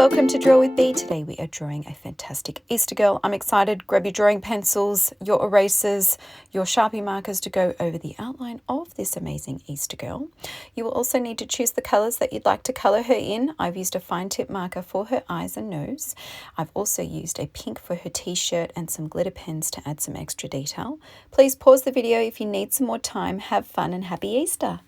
Welcome to Draw with Bee. Today we are drawing a fantastic Easter girl. I'm excited. Grab your drawing pencils, your erasers, your Sharpie markers to go over the outline of this amazing Easter girl. You will also need to choose the colours that you'd like to colour her in. I've used a fine tip marker for her eyes and nose. I've also used a pink for her t-shirt and some glitter pens to add some extra detail. Please pause the video if you need some more time. Have fun and happy Easter.